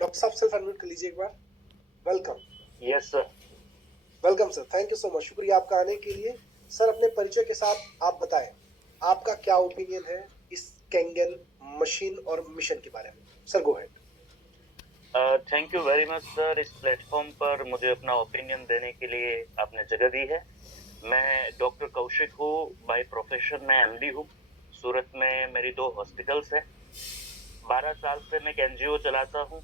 Doctor साहब self unmute कर लीजिए एक बार। Welcome. Yes sir. Welcome sir, thank you so much, शुक्रिया आपका आने के लिए। सर अपने परिचय के साथ आप बताएं, आपका क्या ओपिनियन है इस कैंगन मशीन और मिशन के बारे में। Sir go ahead. Thank you very much sir, इस प्लेटफॉर्म पर मुझे अपना ओपिनियन देने के लिए आपने जगह दी है। मैं डॉक्टर कौशिक हूँ, बाय प्रोफेशन मैं एमडी हूँ। सूरत में मेरी 2 हॉस्पिटल्स हैं। 12 साल से मैं एक एनजीओ चलाता हूँ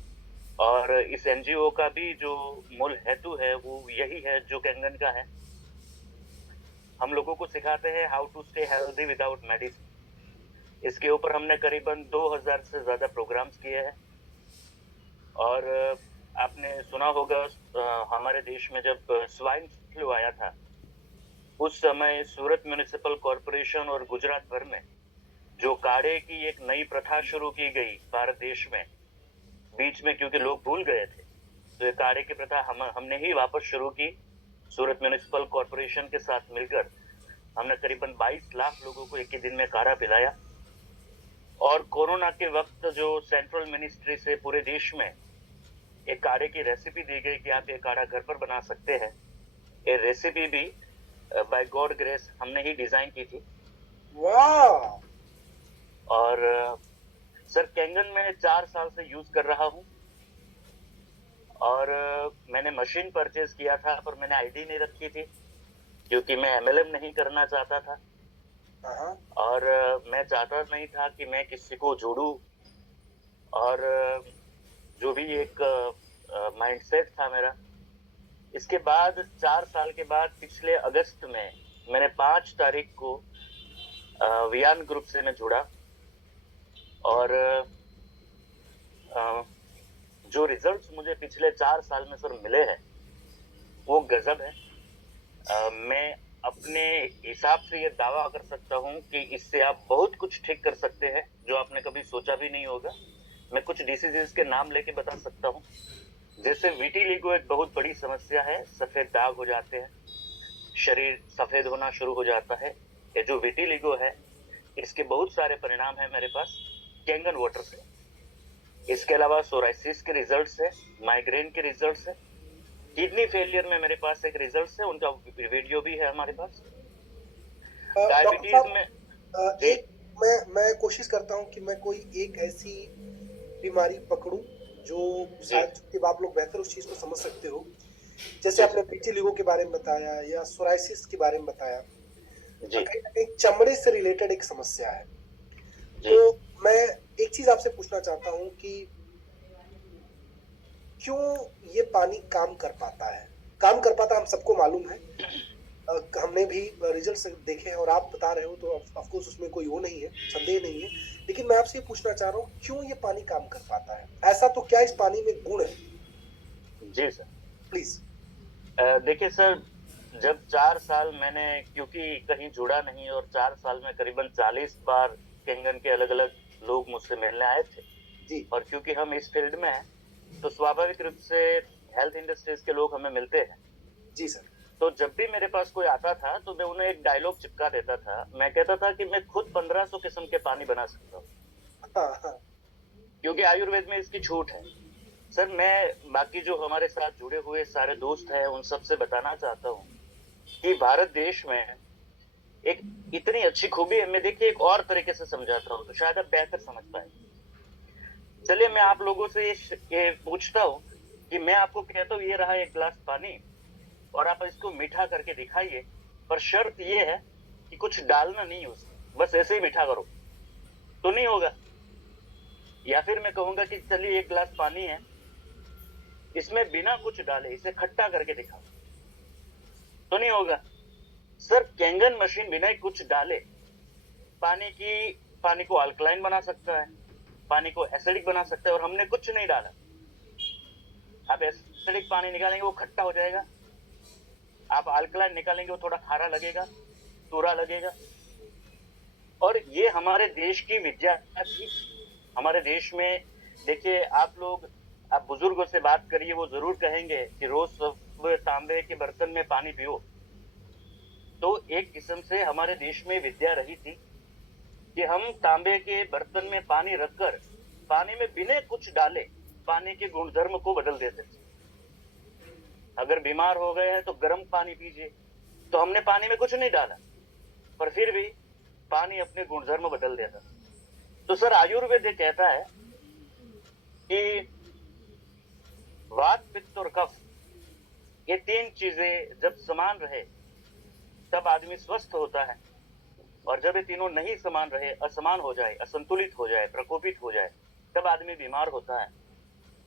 और इस एनजीओ का भी जो मूल हेतु है वो यही है जो कैंगन का है। हम लोगों को सिखाते हैं how to stay healthy without medicine. इसके ऊपर हमने करीबन 2000 से ज्यादा प्रोग्राम्स किए हैं। और आपने सुना होगा हमारे देश में जब स्वाइन फ्लू आया था उस समय सूरत म्युनिसिपल कॉरपोरेशन और गुजरात भर में जो काढ़े की एक नई प्रथा शुरू की गई भारत देश में, बीच में क्योंकि लोग भूल गए थे तो ये काढ़े की प्रथा हमने ही वापस शुरू की। सूरत म्युनिसिपल कॉरपोरेशन के साथ मिलकर हमने करीबन 22 लाख लोगों को एक ही दिन में काढ़ा पिलाया। और कोरोना के वक्त जो सेंट्रल मिनिस्ट्री से पूरे देश में एक काढ़े की रेसिपी दी गई कि आप ये काढ़ा घर पर बना सकते हैं, ये रेसिपी भी बाय गॉड ग्रेस हमने ही डिजाइन की थी। वाह। और सर कैंगन में 4 साल से यूज कर रहा हूँ। और मैंने मशीन परचेज किया था पर मैंने आईडी नहीं रखी थी क्योंकि मैं एमएलएम नहीं करना चाहता था। और मैं चाहता नहीं था कि मैं किसी को जोड़ूं। और जो भी एक माइंडसेट था मेरा। इसके बाद 4 साल के बाद पिछले अगस्त में मैंने 5 तारीख को वियान ग्रुप से मैं जुड़ा। और जो रिजल्ट्स मुझे पिछले 4 साल में सर मिले हैं वो गजब है। मैं अपने हिसाब से ये दावा कर सकता हूँ कि इससे आप बहुत कुछ ठीक कर सकते हैं जो आपने कभी सोचा भी नहीं होगा। मैं कुछ डिसीजेस के नाम लेके बता सकता हूँ। जैसे विटिलिगो एक बहुत बड़ी समस्या है, सफेद दाग हो जाते हैं, शरीर सफेद होना शुरू हो जाता है। ये जो विटिलिगो है इसके बहुत सारे परिणाम है मेरे पास कैंगन वाटर से। इसके अलावा सोराइसिस के रिजल्ट्स है, माइग्रेन के रिजल्ट्स है, किडनी फेलियर में मेरे पास एक रिजल्ट्स है, उनका वीडियो भी है हमारे पास। डायबिटीज में एक मैं कोशिश करता हूँ कि मैं कोई एक ऐसी बीमारी पकड़ूं जो शायद आप लोग बेहतर उस चीज को समझ सकते हो। जैसे आपने विटिलिगो के बारे में बताया या सोराइसिस के बारे में बताया, कहीं ना कहीं चमड़े से रिलेटेड एक समस्या है। तो मैं एक चीज आपसे पूछना चाहता हूँ कि क्यों ये पानी काम कर पाता है। काम कर पाता हम सबको मालूम है, हमने भी रिजल्ट्स देखे हैं और आप बता रहे हो तो ऑफ कोर्स उसमें कोई वो नहीं है, संदेह नहीं है। लेकिन मैं आपसे ये पूछना चाह रहा हूँ क्यों ये पानी काम कर पाता है, ऐसा तो क्या इस पानी में गुण है। जी सर प्लीज। देखिए सर, जब 4 साल मैंने क्योंकि कहीं जुड़ा नहीं और 4 साल में करीबन 40 बार कैंगन के अलग अलग लोग मुझसे मिलने आए थे जी। और क्योंकि हम इस फील्ड में हैं तो स्वाभाविक रूप से हेल्थ इंडस्ट्रीज के लोग हमें मिलते हैं। जी सर। तो जब भी मेरे पास कोई आता था तो मैं उन्हें एक डायलॉग चिपका देता था। मैं कहता था कि मैं खुद 1500 किस्म के पानी बना सकता हूँ क्योंकि आयुर्वेद में इसकी छूट है। सर मैं बाकी जो हमारे साथ जुड़े हुए सारे दोस्त हैं उन सबसे बताना चाहता हूँ कि भारत देश में एक इतनी अच्छी खूबी है। मैं देखिए एक और तरीके से समझाता हूँ तो शायद आप बेहतर समझ पाए। चलिए मैं आप लोगों से ये पूछता हूँ कि मैं आपको कहता हूँ ये रहा एक गिलास पानी और आप इसको मीठा करके दिखाइए, पर शर्त ये है कि कुछ डालना नहीं उसमें, बस ऐसे ही मीठा करो, तो नहीं होगा। या फिर मैं कहूंगा कि चलिए एक गिलास पानी है, इसमें बिना कुछ डाले इसे खट्टा करके दिखाओ, तो नहीं होगा। सर कैंगन मशीन बिना कुछ डाले पानी को अल्कलाइन बना सकता है, पानी को एसिडिक बना सकता है। और हमने कुछ नहीं डाला। आप एसिडिक पानी निकालेंगे वो खट्टा हो जाएगा, आप अल्कलाइन निकालेंगे वो थोड़ा खारा लगेगा, तूरा लगेगा। और ये हमारे देश की विद्या थी। हमारे देश में देखिए आप बुजुर्गों से बात करिए, वो जरूर कहेंगे कि रोज सुबह तांबे के बर्तन में पानी पियो। तो एक किस्म से हमारे देश में विद्या रही थी कि हम तांबे के बर्तन में पानी रखकर पानी में बिना कुछ डाले पानी के गुणधर्म को बदल देते थे। अगर बीमार हो गए हैं तो गर्म पानी पीजिए, तो हमने पानी में कुछ नहीं डाला, पर फिर भी पानी अपने गुणधर्म बदल देता। तो सर आयुर्वेद कहता है कि वात, पित्त और कफ, ये तीन चीजें जब समान रहे तब आदमी स्वस्थ होता है, और जब ये तीनों नहीं समान रहे, असमान हो जाए, असंतुलित हो जाए, प्रकोपित हो जाए, तब आदमी बीमार होता है।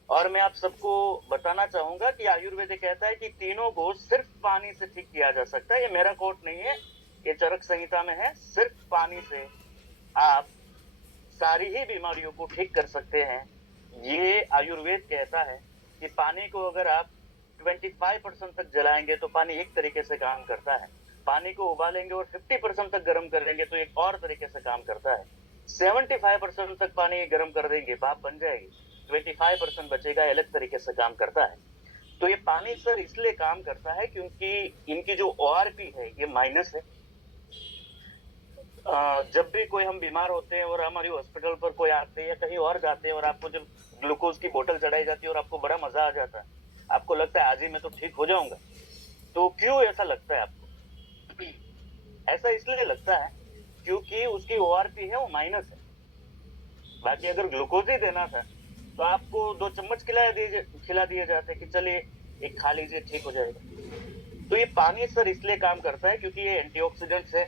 और मैं आप सबको बताना चाहूंगा कि आयुर्वेद कहता है कि तीनों को सिर्फ पानी से ठीक किया जा सकता है। ये मेरा कोट नहीं है, ये चरक संहिता में है। सिर्फ पानी से आप सारी ही बीमारियों को ठीक कर सकते हैं। ये आयुर्वेद कहता है कि पानी को अगर आप 25% तक जलाएंगे तो पानी एक तरीके से काम करता है, पानी को उबालेंगे और 50% तक गर्म कर देंगे तो एक और तरीके से काम करता है, 75% तक पानी गर्म कर देंगे भाप बन जाएगी, 25% बचेगा, अलग तरीके से काम करता है। तो ये पानी सर इसलिए काम करता है क्योंकि इनकी जो ORP है ये माइनस है। जब भी कोई हम बीमार होते हैं और हमारी हॉस्पिटल पर कोई आते हैं या कहीं और जाते हैं और आपको जब ग्लूकोज की बोतल चढ़ाई जाती है और आपको बड़ा मजा आ जाता है, आपको लगता है आज ही मैं तो ठीक हो जाऊंगा, तो क्यों ऐसा लगता है आपको? ऐसा इसलिए लगता है क्योंकि उसकी ORP है वो माइनस है। बाकी अगर ग्लूकोज ही देना था तो आपको 2 चम्मच खिला दिए जाते कि चलिए एक खा लीजिए ठीक हो जाएगा। तो ये पानी सर इसलिए काम करता है क्योंकि ये एंटीऑक्सीडेंट्स है,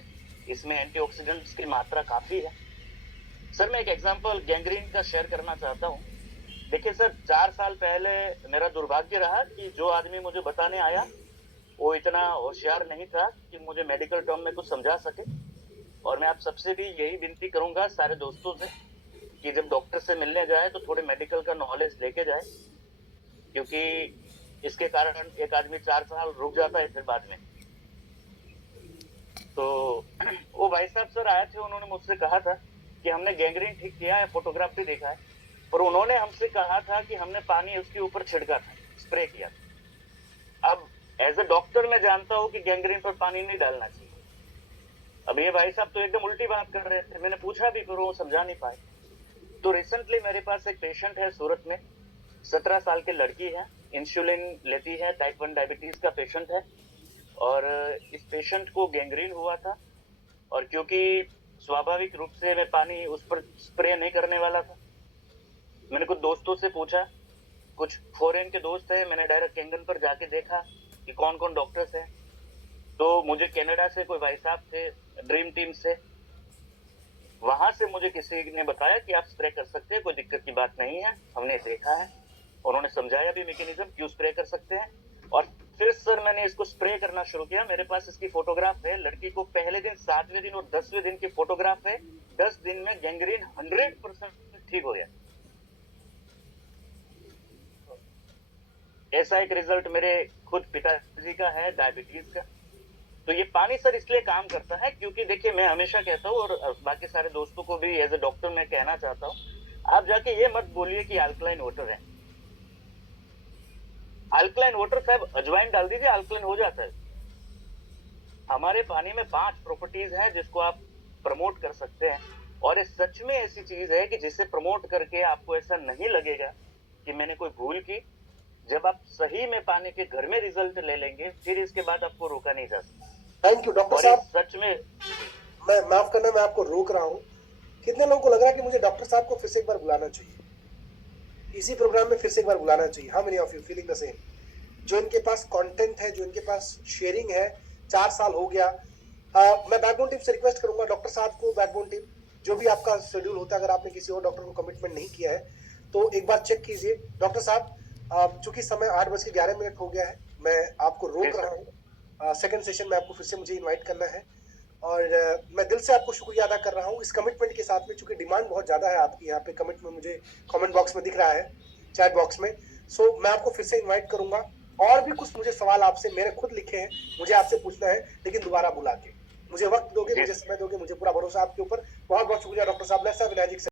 इसमें एंटीऑक्सीडेंट्स की मात्रा काफी है। सर मैं एक एग्जांपल गैंग्रीन का शेयर करना चाहता हूँ। देखिए सर 4 साल पहले मेरा दुर्भाग्य रहा कि जो आदमी मुझे बताने आया वो इतना होशियार नहीं था कि मुझे मेडिकल टर्म में कुछ समझा सके। और मैं आप सबसे भी यही विनती करूंगा सारे दोस्तों से कि जब डॉक्टर से मिलने जाए तो थोड़े मेडिकल का नॉलेज लेके जाए, क्योंकि इसके कारण एक आदमी 4 साल रुक जाता है फिर बाद में। तो वो भाई साहब सर आए थे, उन्होंने मुझसे कहा था कि हमने गैंग्रीन ठीक किया है, फोटोग्राफ भी देखा है, और उन्होंने हमसे कहा था कि हमने पानी उसके ऊपर छिड़का था, स्प्रे किया था। अब एज ए डॉक्टर मैं जानता हूँ कि गैंग्रीन पर पानी नहीं डालना चाहिए। अब ये भाई साहब तो एकदम उल्टी बात कर रहे थे, मैंने पूछा भी करो, वो समझा नहीं पाए। तो रिसेंटली मेरे पास एक पेशेंट है सूरत में, 17 साल की लड़की है, इंसुलिन लेती है, टाइप 1 डायबिटीज का पेशेंट है, और इस पेशेंट को गैंग्रीन हुआ था। और क्योंकि स्वाभाविक रूप से मैं पानी उस पर स्प्रे नहीं करने वाला था, मैंने कुछ दोस्तों से पूछा, कुछ फॉरेन के दोस्त हैं, मैंने डायरेक्ट कैंगन पर जाके देखा कि कौन कौन डॉक्टर्स हैं। तो मुझे कनाडा से कोई भाई साहब थे, ड्रीम टीम से, वहां से मुझे किसी ने बताया कि आप स्प्रे कर सकते हैं, कोई दिक्कत की बात नहीं है, हमने देखा है, उन्होंने समझाया भी मैकेनिज्म क्यों स्प्रे कर सकते हैं। और फिर सर मैंने इसको स्प्रे करना शुरू किया। मेरे पास इसकी फोटोग्राफ है, लड़की को पहले दिन, 7वें दिन और 10वें दिन की फोटोग्राफ है। 10 दिन में गैंग्रीन 100% ठीक हो गया। ऐसा एक रिजल्ट मेरे खुद पिताजी का है, डायबिटीज का। तो ये पानी सर इसलिए काम करता है क्योंकि देखिए मैं हमेशा कहता हूँ, और बाकी सारे दोस्तों को भी एज ए डॉक्टर मैं कहना चाहता हूँ, आप जाके ये मत बोलिए कि अल्कलाइन वाटर है। अल्कलाइन वाटर साहब अजवाइन डाल दीजिए, अल्कलाइन हो जाता है। हमारे पानी में 5 प्रॉपर्टीज हैं जिसको आप प्रमोट कर सकते हैं, और ये सच में ऐसी चीज है कि जिसे प्रमोट करके आपको ऐसा नहीं लगेगा कि मैंने कोई भूल की। जब आप सही में पानी के घर में रिजल्ट ले लेंगे, फिर इसके बाद आपको रोका नहीं जा सकता। थैंक यू डॉक्टर साहब। सच में मैं माफ करना, मैं आपको रोक रहा हूँ। कितने लोगों को लग रहा है कि मुझे डॉक्टर साहब को फिर से एक बार बुलाना चाहिए, इसी प्रोग्राम में फिर से एक बार बुलाना चाहिए? How many of you feeling the same? जो इनके पास कंटेंट है, जो इनके पास शेयरिंग है, 4 साल हो गया। मैं बैकबोन टीम से रिक्वेस्ट करूंगा, डॉक्टर साहब को, बैकबोन टीम, जो भी आपका शेड्यूल होता है, अगर आपने किसी और डॉक्टर को कमिटमेंट नहीं किया है तो एक बार चेक कीजिए। डॉक्टर साहब चूंकि समय 8:11 हो गया है, मैं आपको रोक रहा हूँ। सेकंड सेशन में आपको फिर से मुझे इन्वाइट करना है, और मैं दिल से आपको शुक्रिया अदा कर रहा हूँ इस कमिटमेंट के साथ में, चूंकि डिमांड बहुत ज़्यादा है आपकी यहाँ पे। कमिटमेंट मुझे कमेंट बॉक्स में दिख रहा है, चैट बॉक्स में। सो मैं आपको फिर से इन्वाइट करूंगा। और भी कुछ मुझे सवाल आपसे, मेरे खुद लिखे हैं, मुझे आपसे पूछना है, लेकिन दोबारा बुला के। मुझे वक्त दोगे, मुझे समय दोगे, मुझे पूरा भरोसा आपके ऊपर। बहुत बहुत शुक्रिया डॉक्टर साहब। Let's have a magic